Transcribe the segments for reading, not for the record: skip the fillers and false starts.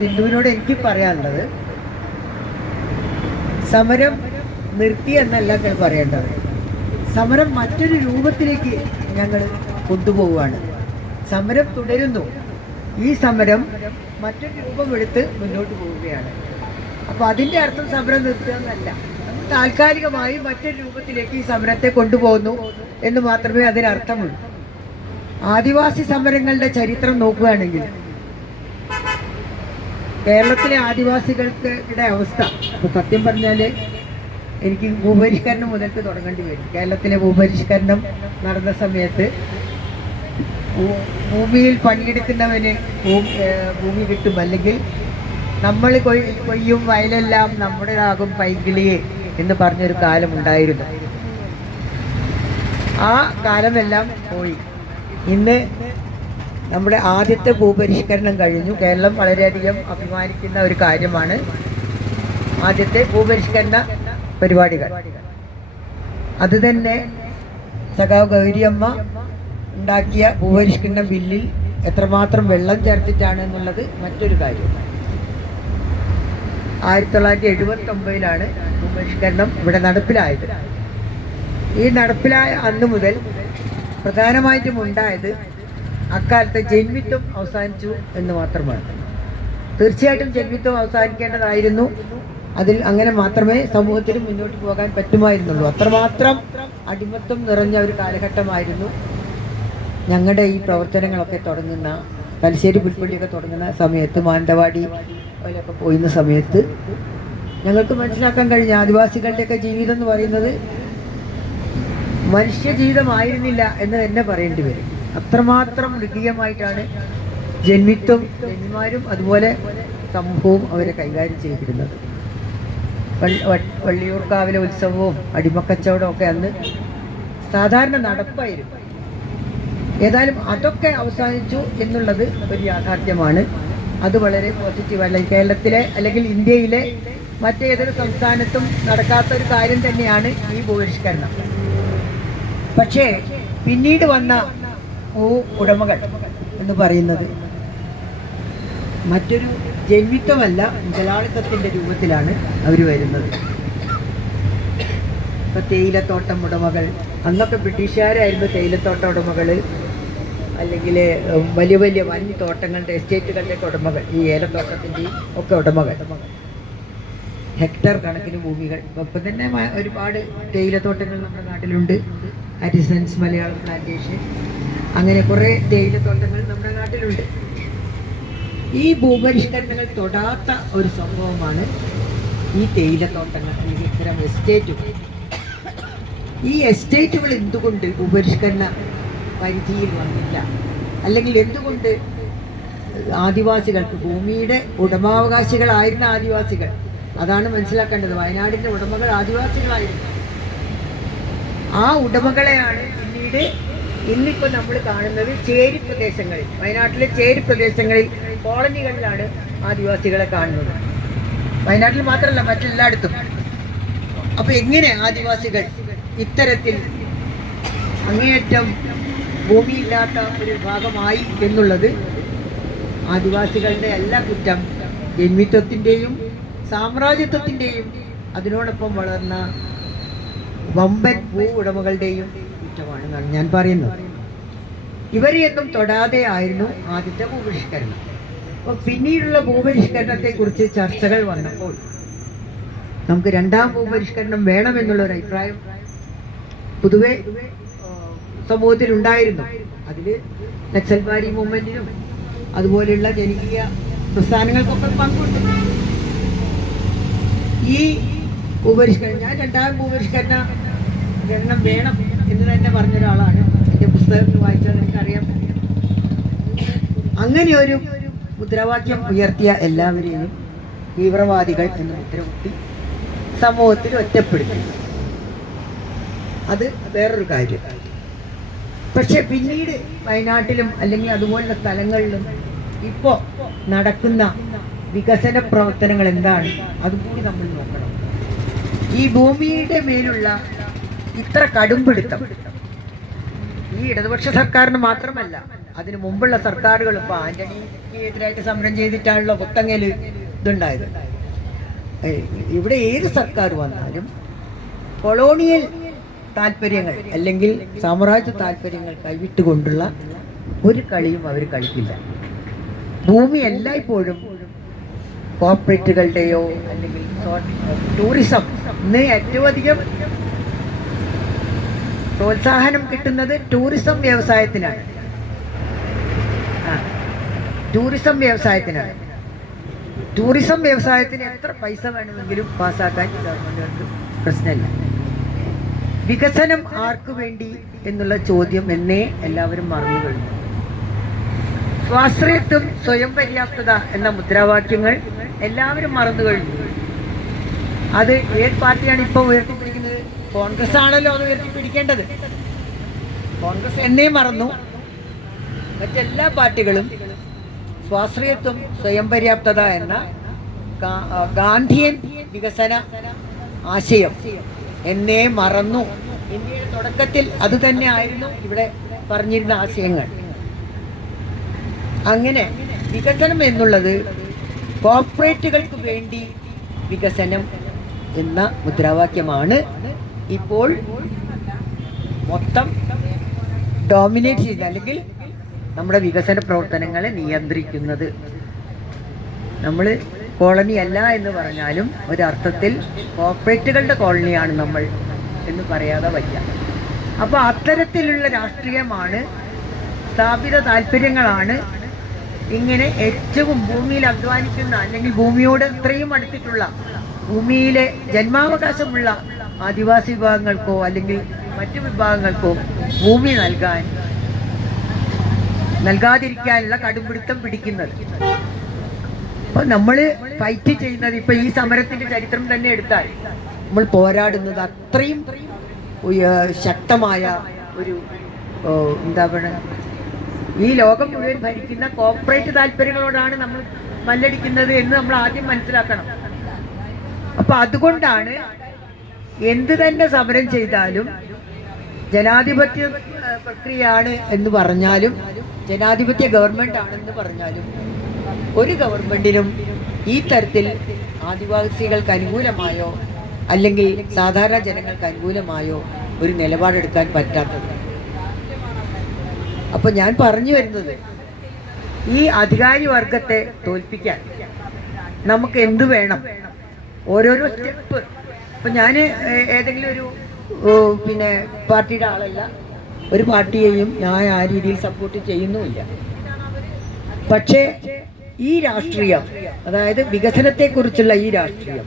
സിന്ധുവിനോട് എനിക്ക് പറയാനുള്ളത്, സമരം നിർത്തി എന്നല്ല ഞാൻ പറയേണ്ടത്. സമരം മറ്റൊരു രൂപത്തിലേക്ക് ഞങ്ങൾ കൊണ്ടുപോവുകയാണ്. സമരം തുടരുന്നു. ഈ സമരം മറ്റൊരു രൂപമെടുത്ത് മുന്നോട്ട് പോവുകയാണ്. അപ്പോൾ അതിൻ്റെ അർത്ഥം സമരം നിർത്തുക എന്നല്ല. താൽക്കാലികമായി മറ്റൊരു രൂപത്തിലേക്ക് ഈ സമരത്തെ കൊണ്ടുപോകുന്നു എന്ന് മാത്രമേ അതിനർത്ഥമുള്ളൂ. ആദിവാസി സമരങ്ങളുടെ ചരിത്രം നോക്കുകയാണെങ്കിൽ കേരളത്തിലെ ആദിവാസികളുടെ അവസ്ഥ ഇപ്പോൾ സത്യം പറഞ്ഞാൽ എനിക്ക് ഭൂപരിഷ്കരണം മുതൽക്ക് തുടങ്ങേണ്ടി വരും. കേരളത്തിലെ ഭൂപരിഷ്കരണം നടന്ന സമയത്ത് ഭൂമിയിൽ പണിയെടുക്കുന്നവന് ഭൂമി കിട്ടും, അല്ലെങ്കിൽ നമ്മൾ കൊയ്യും വയലെല്ലാം നമ്മുടേതാകും പൈകിളിയെ എന്ന് പറഞ്ഞൊരു കാലമുണ്ടായിരുന്നു. ആ കാലമെല്ലാം പോയി. ഇന്ന് നമ്മുടെ ആദ്യത്തെ ഭൂപരിഷ്കരണം കഴിഞ്ഞു. കേരളം വളരെയധികം അഭിമാനിക്കുന്ന ഒരു കാര്യമാണ് ആദ്യത്തെ ഭൂപരിഷ്കരണ പരിപാടികൾ. അത് തന്നെ സഖാവ് ഗൗരിയമ്മ ഉണ്ടാക്കിയ ഭൂപരിഷ്കരണ ബില്ലിൽ എത്രമാത്രം വെള്ളം ചേർത്തിട്ടാണ് എന്നുള്ളത് മറ്റൊരു കാര്യം. 1979 ഭൂപരിഷ്കരണം ഇവിടെ നടപ്പിലായത്. ഈ നടപ്പിലായ അന്ന് മുതൽ പ്രധാനമായിട്ടും ഉണ്ടായത് അക്കാലത്തെ ജന്മിത്വം അവസാനിച്ചു എന്ന് മാത്രമാണ്. തീർച്ചയായിട്ടും ജന്മിത്വം അവസാനിക്കേണ്ടതായിരുന്നു. അതിൽ അങ്ങനെ മാത്രമേ സമൂഹത്തിന് മുന്നോട്ട് പോകാൻ പറ്റുമായിരുന്നുള്ളൂ. അത്രമാത്രം അടിമത്വം നിറഞ്ഞ ഒരു കാലഘട്ടമായിരുന്നു ഞങ്ങളുടെ ഈ പ്രവർത്തനങ്ങളൊക്കെ തുടങ്ങുന്ന, തലശ്ശേരി പുൽപ്പള്ളിയൊക്കെ തുടങ്ങുന്ന സമയത്ത്, മാനന്തവാടി അതിലൊക്കെ പോയിരുന്ന സമയത്ത് ഞങ്ങൾക്ക് മനസ്സിലാക്കാൻ കഴിഞ്ഞ ആദിവാസികളുടെയൊക്കെ ജീവിതം എന്ന് പറയുന്നത് മനുഷ്യ ജീവിതമായിരുന്നില്ല എന്ന് തന്നെ പറയേണ്ടി വരും. അത്രമാത്രം മൃഗീയമായിട്ടാണ് ജന്മിമാരും അതുപോലെ സമൂഹവും അവരെ കൈകാര്യം ചെയ്തിരുന്നത്. വള്ളിയൂർക്കാവിലെ ഉത്സവവും അടിമക്കച്ചവടവും ഒക്കെ അന്ന് സാധാരണ നടപ്പായിരുന്നു. ഏതായാലും അതൊക്കെ അവസാനിച്ചു എന്നുള്ളത് ഒരു യാഥാർത്ഥ്യമാണ്. അത് വളരെ പോസിറ്റീവ്. അല്ലെങ്കിൽ കേരളത്തിലെ അല്ലെങ്കിൽ ഇന്ത്യയിലെ മറ്റേതൊരു സംസ്ഥാനത്തും നടക്കാത്തൊരു കാര്യം തന്നെയാണ് ഈ ഭൂപരിഷ്കരണം. പക്ഷേ പിന്നീട് വന്ന ഉടമകൾ എന്ന് പറയുന്നത് മറ്റൊരു ജന്മിത്വമല്ല, മുതലാളിത്തത്തിൻ്റെ രൂപത്തിലാണ് അവർ വരുന്നത്. ഇപ്പം തേയിലത്തോട്ടം ഉടമകൾ, അന്നൊക്കെ ബ്രിട്ടീഷുകാരായിരുന്നു തേയിലത്തോട്ട ഉടമകൾ, അല്ലെങ്കിൽ വലിയ വലിയ വൻ തോട്ടങ്ങളുടെ എസ്റ്റേറ്റുകളുടെയൊക്കെ ഉടമകൾ, ഈ ഏലത്തോട്ടത്തിൻ്റെയും ഒക്കെ ഉടമകൾ. ഹെക്ടർ കണക്കിന് ഭൂമികൾ. ഇപ്പം തന്നെ ഒരുപാട് തേയിലത്തോട്ടങ്ങൾ നമ്മുടെ നാട്ടിലുണ്ട്. അരിസൺസ് മലയാളം പ്ലാന്റേഷൻ, അങ്ങനെ കുറേ തേയിലത്തോട്ടങ്ങൾ നമ്മുടെ നാട്ടിലുണ്ട്. ഈ ഭൂപരിഷ്കരണങ്ങൾ തൊടാത്ത ഒരു സംഭവമാണ് ഈ തേയിലത്തോട്ടങ്ങൾ, അല്ലെങ്കിൽ ഇത്തരം എസ്റ്റേറ്റുകൾ. ഈ എസ്റ്റേറ്റുകൾ എന്തുകൊണ്ട് ഭൂപരിഷ്കരണ പരിധിയിൽ വന്നില്ല, അല്ലെങ്കിൽ എന്തുകൊണ്ട് ആദിവാസികൾക്ക്, ഭൂമിയുടെ ഉടമാവകാശികളായിരുന്ന ആദിവാസികൾ, അതാണ് മനസ്സിലാക്കേണ്ടത്. വയനാടിൻ്റെ ഉടമകൾ ആദിവാസികളായിരുന്നു. ആ ഉടമകളെയാണ് പിന്നീട് ഇന്നിപ്പോൾ നമ്മൾ കാണുന്നത് ചേരി പ്രദേശങ്ങളിൽ, വയനാട്ടിലെ ചേരി പ്രദേശങ്ങളിൽ, കോളനികളിലാണ് ആദിവാസികളെ കാണുന്നത്. വയനാട്ടിൽ മാത്രമല്ല, മറ്റെല്ലായിടത്തും. അപ്പോൾ എങ്ങനെ ആദിവാസികൾ ഇത്തരത്തിൽ അങ്ങേയറ്റം ഭൂമിയില്ലാത്ത ഒരു ഭാഗമായി എന്നുള്ളത് ആദിവാസികളുടെ എല്ലാ കുറ്റം ജന്മിത്വത്തിൻ്റെയും സാമ്രാജ്യത്വത്തിൻ്റെയും അതിനോടൊപ്പം വളർന്ന വമ്പൻ ഭൂ ഉടമകളുടെയും കുറ്റമാണെന്നാണ് ഞാൻ പറയുന്നത്. ഇവരെയൊന്നും തൊടാതെ ആയിരുന്നു ആദ്യത്തെ ഭൂപരിഷ്കരണം. അപ്പോൾ പിന്നീടുള്ള ഭൂപരിഷ്കരണത്തെക്കുറിച്ച് ചർച്ചകൾ വന്നപ്പോൾ നമുക്ക് രണ്ടാം ഭൂപരിഷ്കരണം വേണമെന്നുള്ളൊരു അഭിപ്രായം പൊതുവെ സമൂഹത്തിലുണ്ടായിരുന്നു. അതിൽ നക്സൽബാരി മൂവ്മെൻറ്റിനും അതുപോലെയുള്ള ജനകീയ പ്രസ്ഥാനങ്ങൾക്കൊക്കെ പങ്കുണ്ട്. ഈ ഭൂപരിഷ്കരണം, ഞാൻ രണ്ടാം ഭൂപരിഷ്കരണം വേണം എന്ന് തന്നെ പറഞ്ഞ ഒരാളാണ്. എൻ്റെ പുസ്തകത്തിൽ വായിച്ചാൽ എനിക്കറിയാം. അങ്ങനെ ഒരു മുദ്രാവാക്യം ഉയർത്തിയ എല്ലാവരെയും തീവ്രവാദികൾ എന്ന് മുദ്രകുത്തി സമൂഹത്തിൽ ഒറ്റപ്പെടുത്തി. അത് വേറൊരു കാര്യം. പക്ഷെ പിന്നീട് വയനാട്ടിലും അല്ലെങ്കിൽ അതുപോലുള്ള സ്ഥലങ്ങളിലും ഇപ്പോൾ നടക്കുന്ന വികസന പ്രവർത്തനങ്ങൾ എന്താണ്, അതുകൂടി നമ്മൾ നോക്കണം. ഈ ഭൂമിയുടെ മേലുള്ള ഇത്ര കടുംപിടുത്തം ഈ ഇടതുപക്ഷ സർക്കാരിന് മാത്രമല്ല, അതിന് മുമ്പുള്ള സർക്കാരുകൾ, ഇപ്പോൾ ആന്റണിക്ക് എതിരായിട്ട് സമരം ചെയ്തിട്ടാണല്ലോ പുത്തങ്ങയിൽ ഇതുണ്ടായത്. ഇവിടെ ഏത് സർക്കാർ വന്നാലും കൊളോണിയൽ താല്പര്യങ്ങൾ അല്ലെങ്കിൽ സാമ്രാജ്യ താല്പര്യങ്ങൾ കൈവിട്ടുകൊണ്ടുള്ള ഒരു കളിയും അവർ കളിക്കില്ല. ഭൂമി എല്ലായ്പ്പോഴും കോർപ്പറേറ്റുകളുടെയോ അല്ലെങ്കിൽ ടൂറിസം, ഇന്ന് ഏറ്റവും അധികം പ്രോത്സാഹനം കിട്ടുന്നത് ടൂറിസം വ്യവസായത്തിനാണ്. ടൂറിസം വ്യവസായത്തിനാണ്. ടൂറിസം വ്യവസായത്തിന് എത്ര പൈസ വേണമെങ്കിലും പാസ്സാക്കാൻ ഗവൺമെന്റുകൾക്ക് പ്രശ്നമില്ല. വികസനം ആർക്കു വേണ്ടി എന്നുള്ള ചോദ്യം എന്നേ എല്ലാവരും മറന്നു കഴിഞ്ഞു. സ്വാശ്രയത്വം, സ്വയം പര്യാപ്തത എന്ന മുദ്രാവാക്യങ്ങൾ എല്ലാവരും മറന്നു കഴിഞ്ഞു. അത് ഏത് പാർട്ടിയാണ് ഇപ്പോൾ ഉയർത്തിപ്പിടിക്കുന്നത്? കോൺഗ്രസ് ആണല്ലോ അത് ഉയർത്തിപ്പിടിക്കേണ്ടത്. കോൺഗ്രസ് എന്നേ മറന്നു. മറ്റെല്ലാ പാർട്ടികളും സ്വാശ്രയത്വം, സ്വയം പര്യാപ്തത എന്ന ഗാന്ധിയൻ വികസന ആശയം എന്നേ മറന്നു. ഇന്ത്യയുടെ തുടക്കത്തിൽ അത് തന്നെ ആയിരുന്നു ഇവിടെ പറഞ്ഞിരുന്ന ആശയങ്ങൾ. അങ്ങനെ വികസനം എന്നുള്ളത് കോർപ്പറേറ്റുകൾക്ക് വേണ്ടി വികസനം എന്ന മുദ്രാവാക്യമാണ് ഇപ്പോൾ മൊത്തം ഡോമിനേറ്റ് ചെയ്യുന്നത്, അല്ലെങ്കിൽ നമ്മുടെ വികസന പ്രവർത്തനങ്ങളെ നിയന്ത്രിക്കുന്നത്. നമ്മൾ കോളനി അല്ല എന്ന് പറഞ്ഞാലും ഒരർത്ഥത്തിൽ കോർപ്പറേറ്റുകളുടെ കോളനിയാണ് നമ്മൾ എന്ന് പറയാതെ വയ്യ. അപ്പോൾ അത്തരത്തിലുള്ള രാഷ്ട്രീയമാണ്, സ്ഥാപിത താല്പര്യങ്ങളാണ് ഇങ്ങനെ ഏറ്റവും ഭൂമിയിൽ അധ്വാനിക്കുന്ന അല്ലെങ്കിൽ ഭൂമിയോട് ഇത്രയും അടുത്തിട്ടുള്ള, ഭൂമിയിലെ ജന്മാവകാശമുള്ള ആദിവാസി വിഭാഗങ്ങൾക്കോ അല്ലെങ്കിൽ മറ്റു വിഭാഗങ്ങൾക്കോ ഭൂമി നൽകാതിരിക്കാനുള്ള കടുംപിടുത്തം പിടിക്കുന്നത്. അപ്പോൾ നമ്മൾ ഫൈറ്റ് ചെയ്യുന്നത്, ഇപ്പൊ ഈ സമരത്തിന്റെ ചരിത്രം തന്നെ എടുത്താൽ നമ്മൾ പോരാടുന്നത് അത്രയും ശക്തമായ ഒരു എന്താ പറയുക, ഈ ലോകം മുഴുവൻ ഭരിക്കുന്ന കോർപ്പറേറ്റ് താല്പര്യങ്ങളോടാണ് നമ്മൾ മല്ലടിക്കുന്നത് എന്ന് നമ്മൾ ആദ്യം മനസ്സിലാക്കണം. അപ്പൊ അതുകൊണ്ടാണ് എന്ത് തന്നെ സമരം ചെയ്താലും, ജനാധിപത്യ പ്രക്രിയയാണ് എന്ന് പറഞ്ഞാലും, ജനാധിപത്യ ഗവൺമെന്റ് ആണെന്ന് പറഞ്ഞാലും, ഒരു ഗവൺമെന്റിനും ഈ തരത്തിൽ ആദിവാസികൾക്ക് അനുകൂലമായോ അല്ലെങ്കിൽ സാധാരണ ജനങ്ങൾക്ക് അനുകൂലമായോ ഒരു നിലപാടെടുക്കാൻ പറ്റാത്തത്. അപ്പൊ ഞാൻ പറഞ്ഞു വരുന്നത്, ഈ അധികാരി വർഗത്തെ തോൽപ്പിക്കാൻ നമുക്ക് എന്തു വേണം? ഓരോരോ സ്റ്റെപ്പ്. ഇപ്പൊ ഞാൻ ഏതെങ്കിലും ഒരു പാർട്ടിയുടെ ആളല്ല, ഒരു പാർട്ടിയെയും ഞാൻ ആ രീതിയിൽ സപ്പോർട്ട് ചെയ്യുന്നുമില്ല. പക്ഷേ ഈ രാഷ്ട്രീയം, അതായത് വികസനത്തെക്കുറിച്ചുള്ള ഈ രാഷ്ട്രീയം,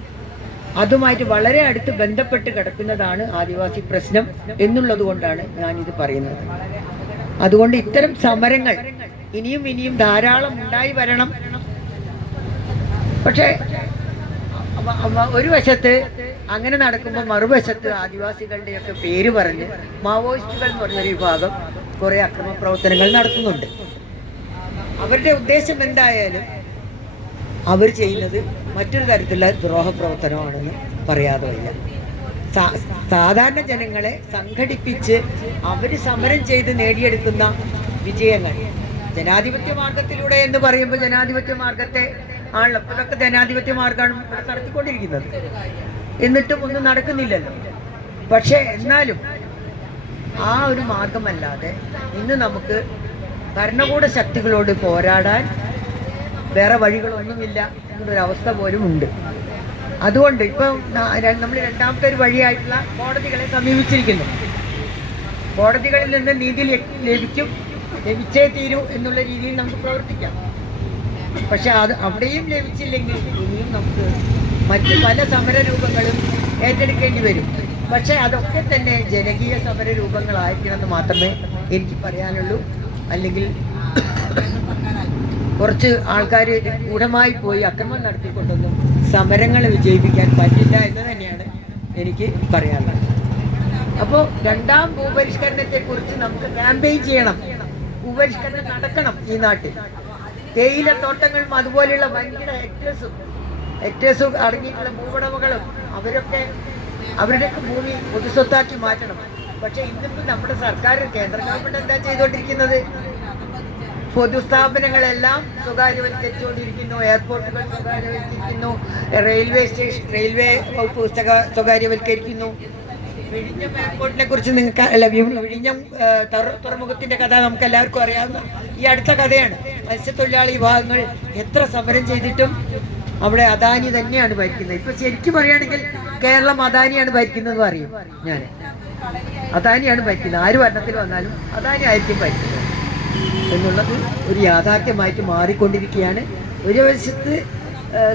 അതുമായിട്ട് വളരെ അടുത്ത് ബന്ധപ്പെട്ട് കിടക്കുന്നതാണ് ആദിവാസി പ്രശ്നം എന്നുള്ളത് കൊണ്ടാണ് ഞാനിത് പറയുന്നത്. അതുകൊണ്ട് ഇത്തരം സമരങ്ങൾ ഇനിയും ഇനിയും ധാരാളം ഉണ്ടായി വരണം. പക്ഷേ ഒരു വശത്ത് അങ്ങനെ നടക്കുമ്പോൾ മറുവശത്ത് ആദിവാസികളുടെയൊക്കെ പേര് പറഞ്ഞ് മാവോയിസ്റ്റുകൾ എന്ന് പറഞ്ഞൊരു വിഭാഗം കുറെ അക്രമ പ്രവർത്തനങ്ങൾ നടത്തുന്നുണ്ട്. അവരുടെ ഉദ്ദേശം എന്തായാലും അവർ ചെയ്യുന്നത് മറ്റൊരു തരത്തിലുള്ള ദ്രോഹ പ്രവർത്തനമാണെന്ന് പറയാതെ വയ്യ. സാധാരണ ജനങ്ങളെ സംഘടിപ്പിച്ച് അവർ സമരം ചെയ്ത് നേടിയെടുക്കുന്ന വിജയങ്ങൾ ജനാധിപത്യ മാർഗത്തിലൂടെ എന്ന് പറയുമ്പോൾ ജനാധിപത്യ മാർഗത്തെ ആണല്ലോ, ഇതൊക്കെ ജനാധിപത്യ മാർഗമാണ് നടത്തിക്കൊണ്ടിരിക്കുന്നത്. എന്നിട്ടും ഒന്നും നടക്കുന്നില്ലല്ലോ. പക്ഷേ എന്നാലും ആ ഒരു മാർഗമല്ലാതെ ഇന്ന് നമുക്ക് ഭരണകൂട ശക്തികളോട് പോരാടാൻ വേറെ വഴികളൊന്നുമില്ല എന്നൊരവസ്ഥ പോലും ഉണ്ട്. അതുകൊണ്ട് ഇപ്പം നമ്മൾ രണ്ടാമത്തെ ഒരു വഴിയായിട്ടുള്ള കോടതികളെ സമീപിച്ചിരിക്കുന്നു. കോടതികളിൽ നിന്ന് നീതി ലഭിച്ചേ തീരൂ എന്നുള്ള രീതിയിൽ നമുക്ക് പ്രവർത്തിക്കാം. പക്ഷെ അത് അവിടെയും ലഭിച്ചില്ലെങ്കിൽ ഇനിയും നമുക്ക് മറ്റ് പല സമരരൂപങ്ങളും ഏറ്റെടുക്കേണ്ടി വരും. പക്ഷെ അതൊക്കെ തന്നെ ജനകീയ സമരരൂപങ്ങളായിരിക്കണമെന്ന് മാത്രമേ എനിക്ക് പറയാനുള്ളൂ. അല്ലെങ്കിൽ കുറച്ച് ആൾക്കാർ ഗൂഢമായി പോയി അക്രമം നടത്തിക്കൊണ്ടൊന്നും സമരങ്ങളെ വിജയിപ്പിക്കാൻ പറ്റില്ല എന്ന് തന്നെയാണ് എനിക്ക് പറയാനുള്ളത്. അപ്പോൾ രണ്ടാം ഭൂപരിഷ്കരണത്തെക്കുറിച്ച് നമുക്ക് ക്യാമ്പയിൻ ചെയ്യണം. ഭൂപരിഷ്കരണം നടക്കണം ഈ നാട്ടിൽ. തേയിലത്തോട്ടങ്ങളും അതുപോലെയുള്ള വൻകിട ഹെക്ടേഴ്സും അടങ്ങിയിട്ടുള്ള ഭൂവുടമകളും അവരുടെയൊക്കെ ഭൂമി പൊതുസ്വത്താക്കി മാറ്റണം. പക്ഷെ ഇന്നിപ്പോൾ നമ്മുടെ സർക്കാർ, കേന്ദ്ര ഗവൺമെന്റ് എന്താ ചെയ്തുകൊണ്ടിരിക്കുന്നത്? പൊതുസ്ഥാപനങ്ങളെല്ലാം സ്വകാര്യവൽക്കരിച്ചുകൊണ്ടിരിക്കുന്നു. എയർപോർട്ടുകൾ സ്വകാര്യവൽക്കരിക്കുന്നു. റെയിൽവേ വകുപ്പ് സ്വകാര്യവൽക്കരിക്കുന്നു. വിഴിഞ്ഞം എയർപോർട്ടിനെ കുറിച്ച് നിങ്ങൾക്ക് അല്ല, വിഴിഞ്ഞം തുറമുഖത്തിന്റെ കഥ നമുക്ക് എല്ലാവർക്കും അറിയാവുന്ന ഈ അടുത്ത കഥയാണ്. മത്സ്യത്തൊഴിലാളി വിഭാഗങ്ങൾ എത്ര സമരം ചെയ്തിട്ടും അവിടെ അദാനി തന്നെയാണ് ഭരിക്കുന്നത്. ഇപ്പൊ ശരിക്കും പറയുകയാണെങ്കിൽ കേരളം അദാനിയാണ് ഭരിക്കുന്നത് പറയും ഞാൻ. അദാനിയാണ് ഭരിക്കുന്നത്. ആര് ഭരണത്തിൽ വന്നാലും അദാനി ആയിരിക്കും ഭരിക്കുന്നത് എന്നുള്ളത് ഒരു യാഥാർത്ഥ്യമായിട്ട് മാറിക്കൊണ്ടിരിക്കുകയാണ്. ഒരു വശത്ത്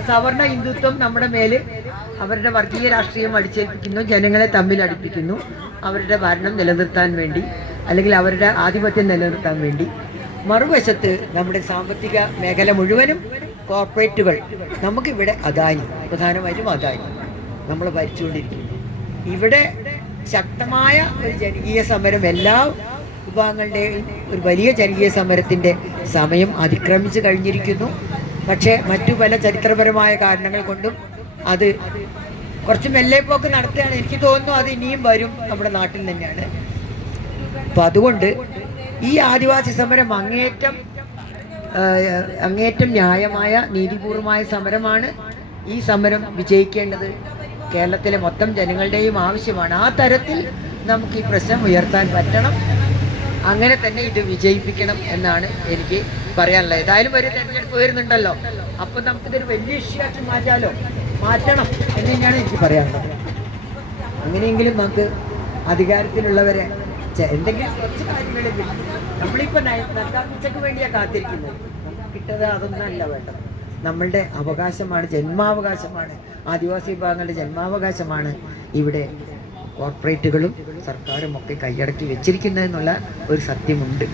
സവർണ ഹിന്ദുത്വം നമ്മുടെ മേല് അവരുടെ വർഗീയ രാഷ്ട്രീയം അടിച്ചേൽപ്പിക്കുന്നു, ജനങ്ങളെ തമ്മിൽ അടുപ്പിക്കുന്നു, അവരുടെ ഭരണം നിലനിർത്താൻ വേണ്ടി അല്ലെങ്കിൽ അവരുടെ ആധിപത്യം നിലനിർത്താൻ വേണ്ടി. മറുവശത്ത് നമ്മുടെ സാമ്പത്തിക മേഖല മുഴുവനും കോർപ്പറേറ്റുകൾ, നമുക്കിവിടെ അദാനി, പ്രധാനമായിട്ടും അദാനി നമ്മൾ ഭരിച്ചുകൊണ്ടിരിക്കുന്നു. ഇവിടെ ശക്തമായ ഒരു ജനകീയ സമരം, എല്ലാ വിഭാഗങ്ങളുടെയും ഒരു വലിയ ജനകീയ സമരത്തിൻ്റെ സമയം അതിക്രമിച്ചു കഴിഞ്ഞിരിക്കുന്നു. പക്ഷേ മറ്റു പല ചരിത്രപരമായ കാരണങ്ങൾ കൊണ്ടും അത് കുറച്ച് മെല്ലെപ്പോക്ക് നടത്തുകയാണ്. എനിക്ക് തോന്നുന്നു അത് ഇനിയും വരും, നമ്മുടെ നാട്ടിൽ തന്നെയാണ്. അപ്പം അതുകൊണ്ട് ഈ ആദിവാസി സമരം അങ്ങേറ്റം ന്യായമായ നീതിപൂർവമായ സമരമാണ്. ഈ സമരം വിജയിക്കേണ്ടത് കേരളത്തിലെ മൊത്തം ജനങ്ങളുടെയും ആവശ്യമാണ്. ആ തരത്തിൽ നമുക്ക് ഈ പ്രശ്നം ഉയർത്താൻ പറ്റണം. അങ്ങനെ തന്നെ ഇത് വിജയിപ്പിക്കണം എന്നാണ് എനിക്ക് പറയാനുള്ളത്. ഏതായാലും ഒരു തെരഞ്ഞെടുപ്പ് വരുന്നുണ്ടല്ലോ, അപ്പം നമുക്കിതൊരു വലിയ ഇഷ്യൂ ആക്കി മാറ്റണം എന്ന് തന്നെയാണ് എനിക്ക് പറയാനുള്ളത്. അങ്ങനെയെങ്കിലും നമുക്ക് അധികാരത്തിലുള്ളവരെ എന്തെങ്കിലും കുറച്ച് കാര്യങ്ങളിൽ നമ്മളിപ്പോൾ നക്കാപ്പിച്ചക്ക് വേണ്ടിയാണ് കാത്തിരിക്കുന്നത്. നമുക്ക് കിട്ടത് അതൊന്നല്ല വേണ്ടത്. നമ്മളുടെ അവകാശമാണ്, ജന്മാവകാശമാണ്, ആദിവാസി വിഭാഗങ്ങളുടെ ജന്മാവകാശമാണ് ഇവിടെ കോർപ്പറേറ്റുകളും സർക്കാരും ഒക്കെ കൈയടക്കി വെച്ചിരിക്കുന്നതെന്നുള്ള ഒരു സത്യമുണ്ട്.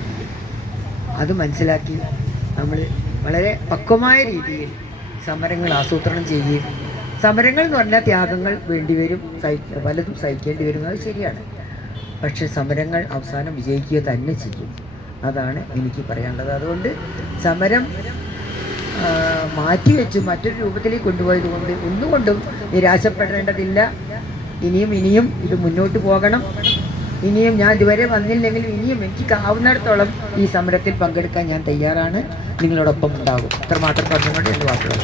അത് മനസ്സിലാക്കി നമ്മൾ വളരെ പക്വമായ രീതിയിൽ സമരങ്ങൾ ആസൂത്രണം ചെയ്യുകയും, സമരങ്ങൾ എന്ന് പറഞ്ഞാൽ ത്യാഗങ്ങൾ വേണ്ടിവരും, പലതും സഹിക്കേണ്ടി വരും, അത് ശരിയാണ്. പക്ഷെ സമരങ്ങൾ അവസാനം വിജയിക്കുക തന്നെ ചെയ്യും. അതാണ് എനിക്ക് പറയാനുള്ളത്. അതുകൊണ്ട് സമരം മാറ്റിവെച്ച് മറ്റൊരു രൂപത്തിലേക്ക് കൊണ്ടുപോയത് കൊണ്ട് ഒന്നുകൊണ്ടും നിരാശപ്പെടേണ്ടതില്ല. ഇനിയും ഇത് മുന്നോട്ട് പോകണം. ഇനിയും ഞാൻ ഇതുവരെ വന്നില്ലെങ്കിലും ഇനിയും എനിക്ക് ആവുന്നിടത്തോളം ഈ സമരത്തിൽ പങ്കെടുക്കാൻ ഞാൻ തയ്യാറാണ്. നിങ്ങളോടൊപ്പം ഉണ്ടാകും. അത്രമാത്രം പറഞ്ഞുകൊണ്ട് എൻ്റെ വാക്കുകൾ.